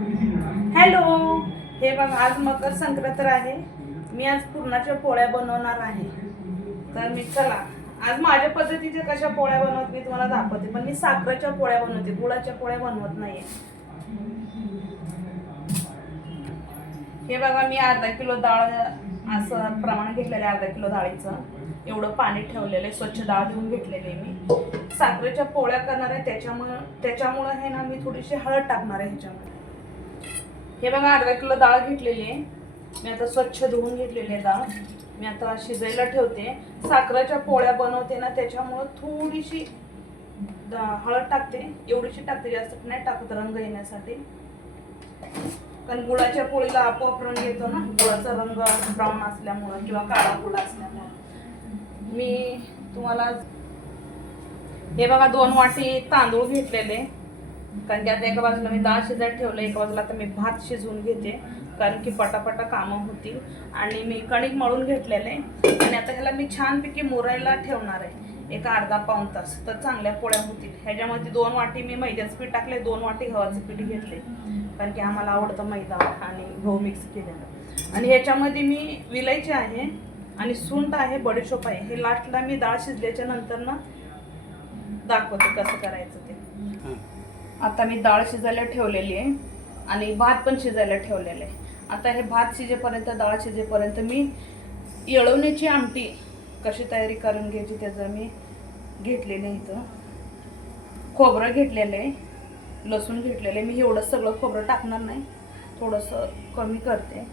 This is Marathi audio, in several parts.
हॅलो, हे बघा आज मकर संक्रांत आहे. मी आज पुरणाच्या पोळ्या बनवणार आहे. तर मी चला आज माझ्या पद्धतीचे कशा पोळ्या बनवत मी तुम्हाला दाखवते. पण मी साखरेच्या पोळ्या बनवते, गुळाच्या पोळ्या बनवत नाहीये. हे बघा मी अर्धा किलो डाळ असं प्रमाण घेतलेलं आहे. अर्धा किलो डाळीचं एवढं पाणी ठेवलेलं आहे. स्वच्छ डाळ धुवून घेतलेली आहे. मी साखरेच्या पोळ्या करणार आहे, त्याच्यामुळे हे ना मी थोडीशी हळद टाकणार आहे ह्याच्यामध्ये. हे बघा अर्धा किलो डाळ घेतलेली आहे. मी आता स्वच्छ धुवून घेतलेली आहे डाळ. मी आता शिजायला ठेवते. साखरेच्या पोळ्या बनवते ना, त्याच्यामुळे थोडीशी हळद टाकते. एवढीशी टाकते, जास्त नाही टाकत रंग येण्यासाठी. कारण गुळाच्या पोळीला आपोआप रंग येतो ना, गुळाचा रंग ब्राऊन असल्यामुळं किंवा काळा गुळ असल्यामुळं. मी तुम्हाला हे बघा 2 वाटी तांदूळ घेतलेले, कारण की आता एका बाजूला मी डाळ शिजायला ठेवलं, एका बाजूला आता मी भात शिजवून घेते, कारण की पटापटा कामं होतील. आणि मी कणिक मळून घेतलेले आणि आता ह्याला मी छानपैकी मुरायला ठेवणार आहे एक अर्धा पाऊण तास, तर चांगल्या पोळ्या होतील. ह्याच्यामध्ये 2 वाटी मी मैद्याचं पीठ टाकले, 2 वाटी गव्हाचं पीठ घेतले, कारण की आम्हाला आवडतं मैदा आणि गहू मिक्स केलेलं. आणि ह्याच्यामध्ये मी विलायची आहे आणि सुंठ आहे, बडीशोप आहे. हे लास्टला मी डाळ शिजल्याच्या नंतर ना दाखवते कसं करायचं ते. आता मी डाळ शिजायला ठेवलेली आहे आणि भात पण शिजायला ठेवलेलं आहे. आता हे भात शिजेपर्यंत, डाळ शिजेपर्यंत मी येळवण्याची आमटी कशी तयारी करून घ्यायची त्याचं मी घेतलेलं आहे. इथं खोबरं घेतलेलं आहे, लसूण घेतलेलं आहे. मी एवढं सगळं खोबरं टाकणार नाही, थोडंसं कमी करते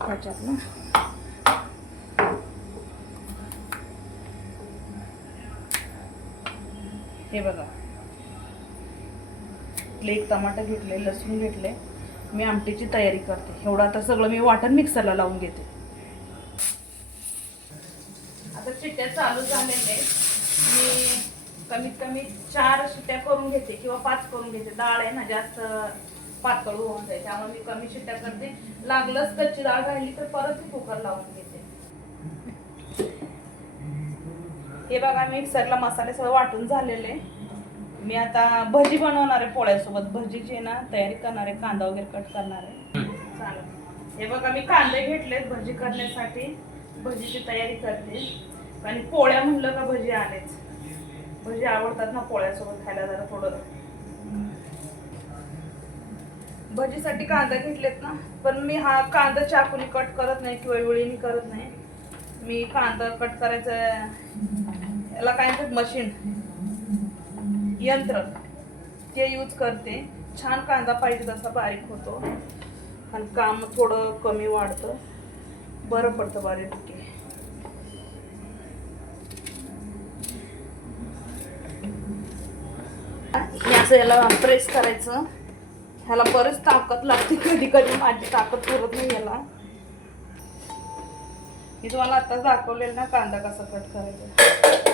ह्याच्यातनं. हे बघा एक टमाटर घेतले, लसूण घेतले. मी आमटीची तयारी करते. एवढं आता सगळं मी वाटण मिक्सरला लावून घेते. आता शिट्ट्या चालू झालेले, मी कमीत कमी 4 शिट्ट्या करून घेते किंवा 5 करून घेते. डाळ आहे ना जास्त पातळ होऊन जाईल, त्यामुळे मी कमी शिट्ट्या करते. लागलंच कच्ची डाळ राहिली तर परत कुकर लावून घेते. हे बघा मिक्सरला मसाले सगळं वाटून झालेले. मी आता भजी बनवणार आहे पोळ्यासोबत. भजीची ना तयारी करणार आहे, कांदा वगैरे कट करणार आहे. चालेल. हे बघा मी कांदे घेतलेत भजी करण्यासाठी. भजीची तयारी करते. आणि पोळ्या म्हणलं का भजी आलेच. भजी आवडतात ना पोळ्यासोबत खायला. जरा थोडं भजीसाठी कांदा घेतलेत ना, पण मी हा कांदा चाकूने कट करत नाही किंवा विळीने करत नाही. मी कांदा कट करायचं याला काय म्हणतात मशीन, यंत्र, ते यूज करते. छान कांदा पाहिजे तसा बारीक होतो आणि काम थोडं कमी वाढतं, बरं पडतं बारीक. असं याला प्रेस करायचं. ह्याला बरंच ताकद लागते, कधी कधी माझी ताकद पुरत नाही याला. मी तुम्हाला आताच दाखवलेलं ना कांदा कसा कट करायचा.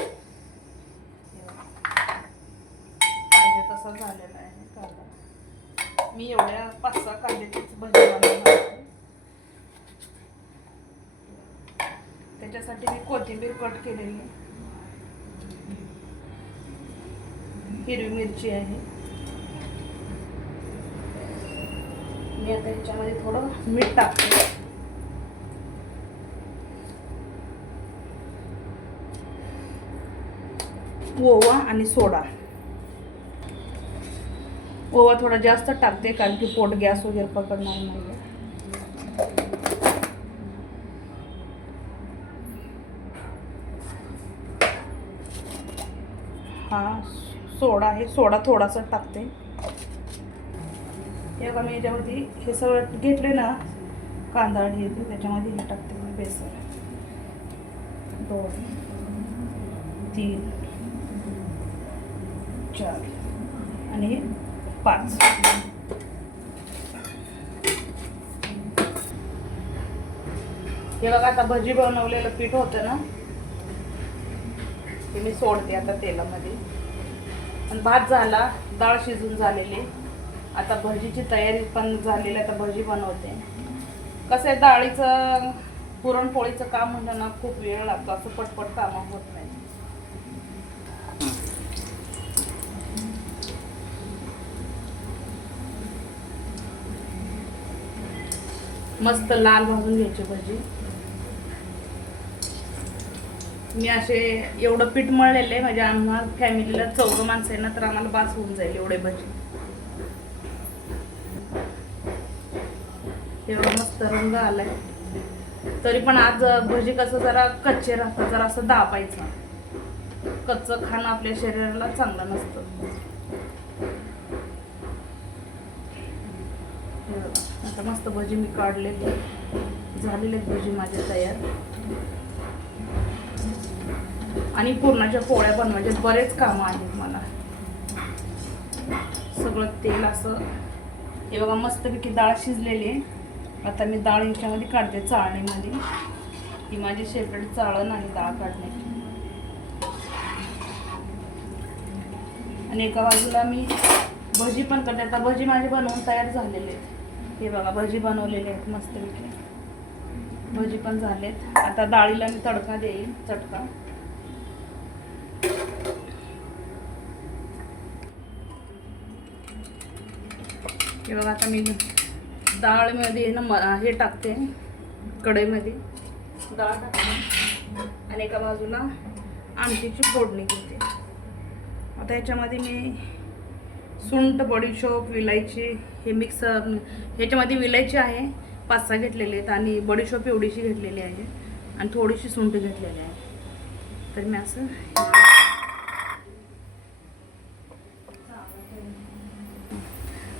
तसा झालेला आहे कांदा. मी एवढ्या 5-6 कांद्याचीच भजी बनवणार. त्याच्यासाठी मी कोथिंबीर कट केलेली, हिरवी मिरची आहे. मी आता ह्याच्यामध्ये थोडं मीठ टाकते. ओवा आणि सोडा. ओवा थोडा जास्त टाकते, कारण की पोट गॅस वगैरे पकडणार नाही. हा सोडा आहे, सोडा थोडासा टाकते. हे बघा मी याच्यामध्ये हे सगळं घेतले ना, कांदा घेते, त्याच्यामध्ये हे टाकते मी बेसन. 2 3 4 आणि 5. हे बघा आता भजी बनवलेलं पीठ होतं ना, ते मी सोडते आता तेलामध्ये. आणि भात झाला, डाळ शिजून झालेली. आता भजीची तयारी पण झालेली. आता भजी बनवते. कसं आहे डाळीचं पुरणपोळीचं काम म्हणलं ना खूप वेळ लागतो, असं पटपट कामं होत नाही. मस्त लाल भाजून घ्यायची भजी. मी असे एवढं पीठ मळलेलं आहे, म्हणजे आम्हाला फॅमिलीला 14 माणसं आहे ना, तर आम्हाला बास होऊन जाईल एवढे भजी. एवढा मस्त रंग आलाय. तरी पण आज भजी कसं जरा कच्चे राहतात, जरा असं दाबायचं. कच्चं खाणं आपल्या शरीराला चांगलं नसतं. आता मस्त भजी मी काढलेली, झालेले भजी माझे तयार. आणि पुरणाच्या पोळ्या बनवायच्या बरेच कामं आहेत मला. सगळं तेल असं, हे बघा मस्तपैकी डाळ शिजलेली आहे. आता मी डाळ ह्याच्यामध्ये काढते चाळणीमध्ये. ही माझी सेपरेट चाळण आहे डाळ काढण्याची. आणि एका बाजूला मी भजी पण करते. आता भजी माझे बनवून तयार झालेले आहेत. हे बघा भजी बनवलेले आहेत मस्तपैकी. भजी पण झालेत. आता डाळीला मी तडका देईन, चटका. हे बघा आता मी डाळमध्ये ना हे टाकते, कढईमध्ये डाळ टाकते आणि एका बाजूला आमटीची फोडणी घेते. आता ह्याच्यामध्ये मी सुंठ, बडीशोप, विलायची हे मिक्स, ह्याच्यामध्ये विलायची आहे 5-6 घेतलेले आहेत आणि बडीशोप एवढीशी घेतलेली आहे आणि थोडीशी सुंठ घेतलेली आहे. तर मी असं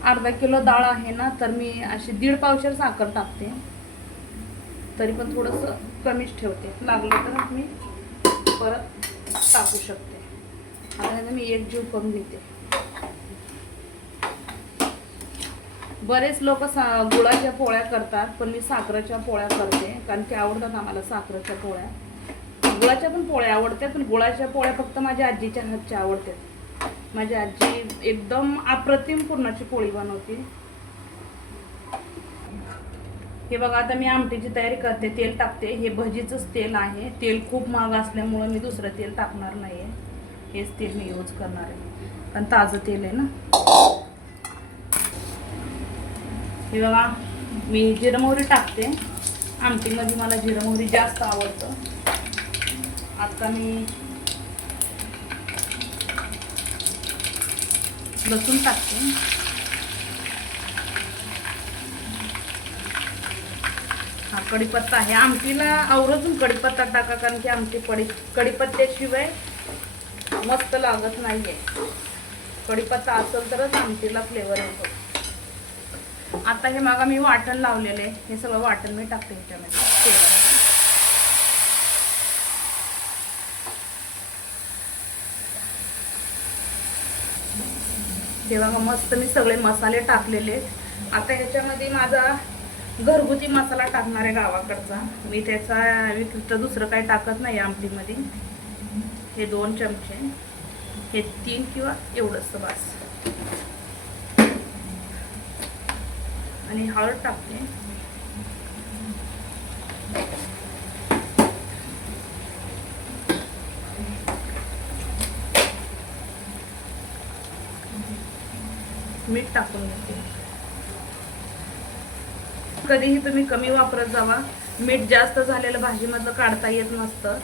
अर्धा किलो डाळ आहे ना, तर मी अशी 1.5 पावशेर साखर टाकते. तरी पण थोडंसं कमीच ठेवते, लागलं तर मी परत टाकू शकते. आता मी एक जीव करून घेते. बरेच लोक गुळाच्या पोळ्या करतात, पण मी साखरेच्या पोळ्या करते, कारण की आवडतात आम्हाला साखरेच्या पोळ्या. गुळाच्या पण पोळ्या आवडतात, पण गुळाच्या पोळ्या फक्त माझ्या आजीच्या हातच्या आवडतात. माझी आजी एकदम अप्रतिम पुरणाची पोळी बनवते. हे बघा आता मी आमटीची तयारी करते. तेल टाकते. हे भजीचंच तेल आहे. तेल खूप महाग असल्यामुळं मी दुसरं तेल टाकणार नाही आहे. हेच तेल मी यूज करणार आहे, कारण ताजं तेल आहे ना. हे बघा मी जिरं मोहरी टाकते. आमटीमध्ये मला जिरं मोहरी जास्त आवडतं. आता मी लसूण टाकते. हा कढीपत्ता आहे. आमटीला आवर्जून कढीपत्ता टाका, कारण की आमटी कढीपत्त्याशिवाय मस्त लागत नाहीये. कढीपत्ता असेल तरच आमटीला फ्लेवर येतो. आता हे मागा मी वाटण लावलेले, हे सगळं वाटण मी टाकते ह्याच्यामध्ये. हे बघा मस्त मी सगळे मसाले टाकलेले. आता ह्याच्यामध्ये माझा घरगुती मसाला टाकणार आहे गावाकडचा. मी त्याचा व्यतिरिक्त दुसरं काही टाकत नाही आमटीमध्ये. हे 2 चमचे, हे 3 किंवा एवढंच बस. आणि हळद टाकते. मीठ टाकून घेते. कधीही तुम्ही कमी वापरत जावा. मीठ जास्त झालेलं भाजीमधलं काढता येत नसतं.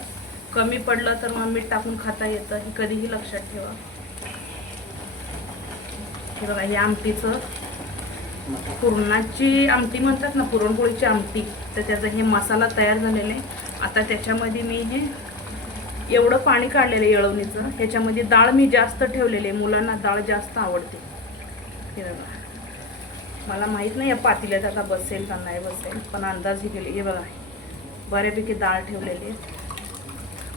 कमी पडलं तर मग मीठ टाकून खाता येतं, हे कधीही लक्षात ठेवा. हे बघा हे आमटीचं, पुरणाची आमटी म्हणतात ना, पुरणपोळीची आमटी, तर त्याचा हे मसाला तयार झालेला आहे. आता त्याच्यामध्ये मी हे एवढं पाणी काढलेलं आहे येळवणीचं. ह्याच्यामध्ये डाळ मी जास्त ठेवलेली आहे, मुलांना डाळ जास्त आवडते. हे बघा मला माहीत नाही या पातेल्यात आता बसेल का नाही बसेल, पण अंदाज हे केले. हे बघा बऱ्यापैकी डाळ ठेवलेली आहे.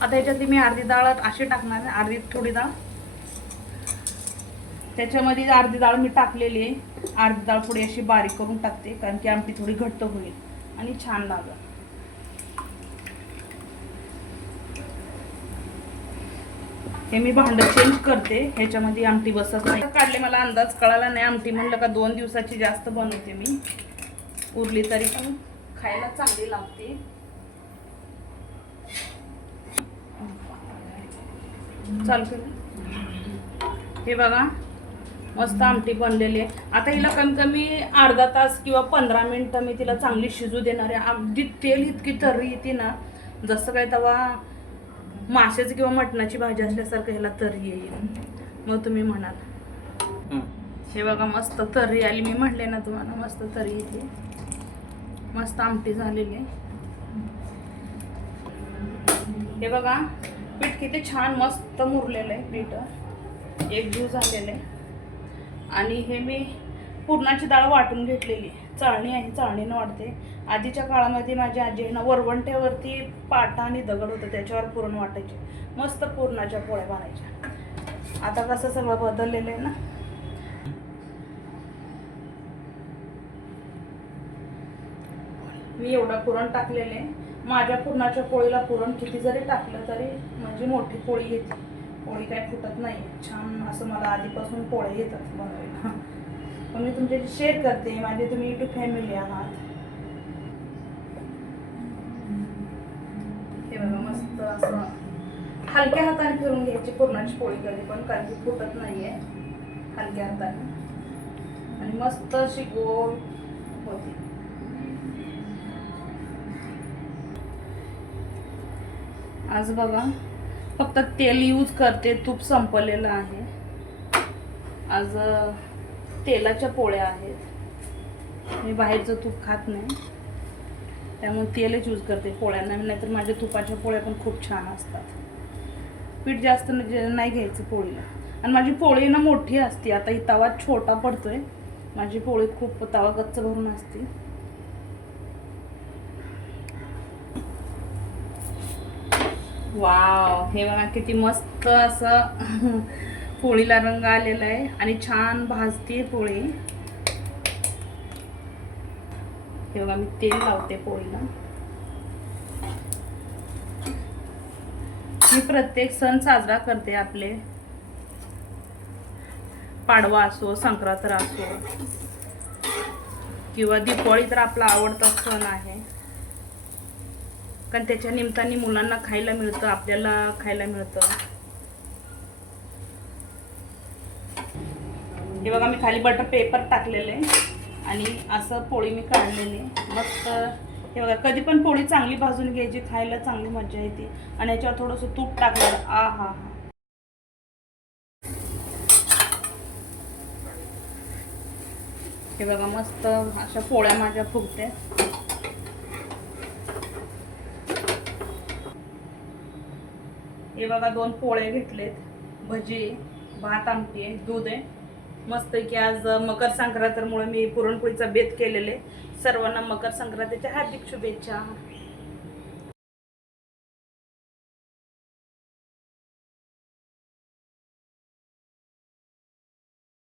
आता ह्याच्यातली मी अर्धी डाळ अशी टाकणार, अर्धी थोडी डाळ त्याच्यामध्ये, अर्धी डाळ मी टाकलेली आहे. अर्धी डाळ थोडी अशी बारीक करून टाकते, कारण की आमटी थोडी घट्ट होईल आणि छान लागेल. हे मी भांड चेंज करते, ह्याच्यामध्ये आमटी बसत नाही. काढले मला अंदाज कळाला नाही. आमटी म्हणलं का 2 दिवसाची जास्त बनवते मी. उरली तरी पण खायला चांगली लागते. चालू केलं. हे बघा मस्त आमटी बनलेली आहे. आता हिला कमी कमी अर्धा तास किंवा 15 मिनिटं मी तिला चांगली शिजू देणार आहे. अगदी तेल इतकी तर्री येते ना, जसं काय तवा माशाची किंवा मटणाची भाजी असल्यासारखं ह्याला तर्री येईल. मग तुम्ही म्हणाल हे बघा मस्त तर्री आली. मी म्हटले ना तुम्हाला मस्त तर्री येते. मस्त आमटी झालेली आहे. हे बघा पीठ किती छान मस्त मुरलेलं आहे. पीठ एकजीव झालेलं आहे. आणि हे मी पुरणाची डाळ वाटून घेतलेली चाळणी आहे, चाळणीनं वाटते. आधीच्या काळामध्ये माझी आजी आहे ना वरवंट्यावरती पाटा आणि दगड होतं, त्याच्यावर पुरण वाटायचे. मस्त पुरणाच्या पोळ्या बनायच्या. आता कसं सगळं बदललेलं आहे ना. मी एवढं पुरण टाकलेलं आहे. माझ्या पुरणाच्या पोळीला पुरण किती जरी टाकलं तरी म्हणजे मोठी पोळी येते. पोळी काय फुटत नाही. छान असं मला आधीपासून पोळ्या येतात बनवायला. पण मी तुमच्याशी शेअर करते. माझे तुम्ही यूट्यूब फॅमिली आहात. हे बघा मस्त असं हलक्या हाताने फिरून घ्यायची पुरणाची पोळी कधी पण, कारण की फुटत नाहीये. हलक्या हाताने आणि मस्त अशी गोल होती. आज बघा फक्त तेल यूज करते, तूप संपलेलं आहे. आज तेलाच्या पोळ्या आहेत. मी बाहेरचं तूप खात नाही, त्यामुळे तेलच यूज करते पोळ्यांना. नाहीतर माझ्या तुपाच्या पोळ्या पण खूप छान असतात. पीठ जास्त नाही घ्यायचं पोळीला. आणि माझी पोळी ना मोठी असते. आता ही तवा छोटा पडतोय. माझी पोळी खूप तवा गच्च भरून असते. वाव, हे बघा किती मस्त असं पोळीला रंग आलेला आहे आणि छान भाजते पोळी. हे बघा मी तेल लावते पोळीला. मी प्रत्येक सण साजरा करते. आपले पाडवा असो, संक्रांत असो किंवा दिवाळी तर आपला आवडता सण आहे. कारण त्याच्या निमित्ताने मुलांना खायला मिळतं, आपल्याला खायला मिळतं. हे बघा मी खाली बटर पेपर टाकलेले आणि असं पोळी मी काढलेली मस्त. हे बघा कधी पण पोळी चांगली भाजून घ्यायची, खायला चांगली मजा येते. आणि याच्यावर थोडंसं तूप टाकलेलं. आ हा हा. हे बघा मस्त अशा पोळ्या माझ्या फुगते. हे बघा 2 पोळे घेतलेत, भजी, भात, आमटी आहे, दूध आहे. मस्त की आज मकर संक्रांतीमुळे मी पुरणपोळीचा बेत केलेले. सर्वांना मकर संक्रांतीच्या हार्दिक शुभेच्छा.